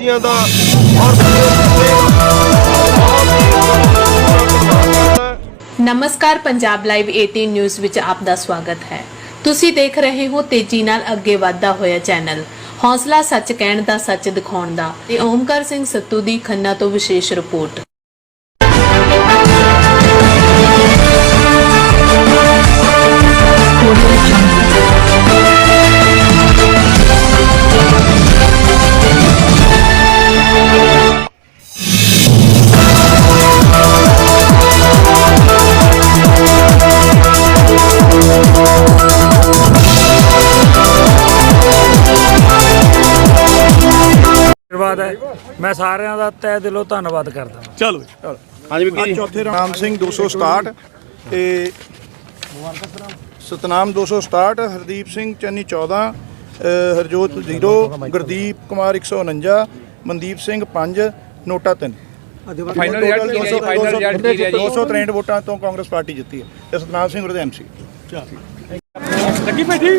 ਦਾ ਔਰ ਨਮਸਕਾਰ, Punjab live 18 news ਵਿੱਚ ਆਪ ਦਾ ਸਵਾਗਤ ਹੈ। ਤੁਸੀਂ ਦੇਖ ਰਹੇ ਹੋ ਤੇਜ਼ੀ ਨਾਲ ਅੱਗੇ ਵਧਦਾ ਹੋਇਆ ਚੈਨਲ। ਹੌਸਲਾ ਸੱਚ ਕਹਿਣ ਦਾ, ਸੱਚ ਦਿਖਾਉਣ ਦਾ ਤੇ ਓਮਕਾਰ ਸਿੰਘ ਸੱਤੂ ਦੀ ਖੰਨਾ ਤੋਂ ਵਿਸ਼ੇਸ਼ ਰਿਪੋਰਟ। ਧੰਨਵਾਦ ਹੈ। ਮੈਂ ਸਾਰਿਆਂ ਦਾ ਤਹਿ ਦਿਲੋਂ ਧੰਨਵਾਦ ਕਰਦਾ ਹਾਂ। ਚਲੋ ਹਾਂਜੀ ਜੀ। ਚੌਥੇ ਰਾਮ ਸਿੰਘ 267 ਤੇ ਸਤਨਾਮ 267 ਹਰਦੀਪ ਸਿੰਘ ਚੰਨੀ 14 ਅ, Harjot 0 Gurdeep Kumar 149 Mandeep Singh 5 NOTA 3 final result ਕੀ ਹੈ? ਜੀ ਫਾਈਨਲ ਰਿਜ਼ਲਟ ਕੀ ਹੈ ਜੀ? 263 ਵੋਟਾਂ ਤੋਂ ਕਾਂਗਰਸ ਪਾਰਟੀ ਜਿੱਤੀ ਹੈ ਤੇ ਸਤਨਾਮ ਸਿੰਘ ਉਹਦੇ ਐਮਸੀ ਲੱਗੀ ਬੈਠੀ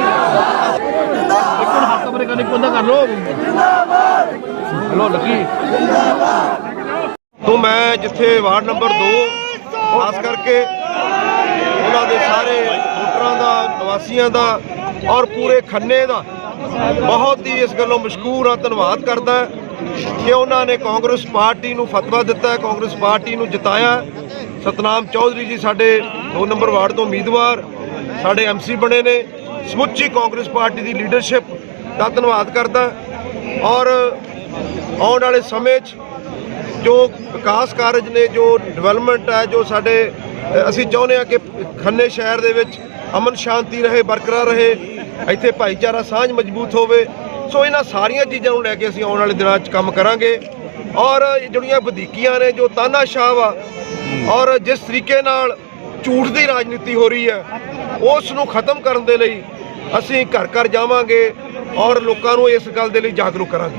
ਹਲੋ ਲੱਗੀ ਤੋਂ ਮੈਂ ਜਿੱਥੇ ਵਾਰਡ ਨੰਬਰ 2 ਖਾਸ ਕਰਕੇ ਉਹਨਾਂ ਦੇ ਸਾਰੇ ਵੋਟਰਾਂ ਦਾ, ਨਿਵਾਸੀਆਂ ਦਾ ਔਰ ਪੂਰੇ ਖੰਨੇ ਦਾ, ਬਹੁਤ ਹੀ ਇਸ ਗੱਲੋਂ ਮਸ਼ਕੂਰ ਆ, ਧੰਨਵਾਦ ਕਰਦਾ ਕਿ ਉਹਨਾਂ ਨੇ ਕਾਂਗਰਸ ਪਾਰਟੀ ਨੂੰ ਫਤਵਾ ਦਿੱਤਾ ਕਾਂਗਰਸ ਪਾਰਟੀ ਨੂੰ ਜਿਤਾਇਆ ਸਤਨਾਮ ਚੌਧਰੀ ਜੀ ਸਾਡੇ 2 ਨੰਬਰ ਵਾਰਡ ਤੋਂ ਉਮੀਦਵਾਰ, ਸਾਡੇ ਐਮਸੀ ਬਣੇ ਨੇ। ਸਮੁੱਚੀ ਕਾਂਗਰਸ ਪਾਰਟੀ ਦੀ ਲੀਡਰਸ਼ਿਪ ਦਾ ਧੰਨਵਾਦ ਕਰਦਾ ਔਰ ਆਉਣ ਵਾਲੇ ਸਮੇਂ 'ਚ ਜੋ ਵਿਕਾਸ ਕਾਰਜ ਨੇ, ਜੋ ਡਿਵੈਲਪਮੈਂਟ ਹੈ, ਜੋ ਸਾਡੇ ਅਸੀਂ ਚਾਹੁੰਦੇ ਹਾਂ ਕਿ ਖੰਨੇ ਸ਼ਹਿਰ ਦੇ ਵਿੱਚ ਅਮਨ ਸ਼ਾਂਤੀ ਰਹੇ, ਬਰਕਰਾਰ ਰਹੇ, ਇੱਥੇ ਭਾਈਚਾਰਾ ਸਾਂਝ ਮਜ਼ਬੂਤ ਹੋਵੇ। ਸੋ ਇਹਨਾਂ ਸਾਰੀਆਂ ਚੀਜ਼ਾਂ ਨੂੰ ਲੈ ਕੇ ਅਸੀਂ ਆਉਣ ਵਾਲੇ ਦਿਨਾਂ 'ਚ ਕੰਮ ਕਰਾਂਗੇ। ਔਰ ਜਿਹੜੀਆਂ ਵਧੀਕੀਆਂ ਨੇ, ਜੋ ਤਾਨਾਸ਼ਾਹ ਵਾ, ਔਰ ਜਿਸ ਤਰੀਕੇ ਨਾਲ ਝੂਠ ਦੀ ਰਾਜਨੀਤੀ ਹੋ ਰਹੀ ਹੈ, ਉਸ ਨੂੰ ਖਤਮ ਕਰਨ ਦੇ ਲਈ ਅਸੀਂ ਘਰ ਘਰ ਜਾਵਾਂਗੇ। ਔਰ ਲੋਕਾਂ ਨੂੰ ਇਸ ਗੱਲ ਦੇ ਲਈ ਜਾਗਰੂਕ ਕਰਾਂਗੇ।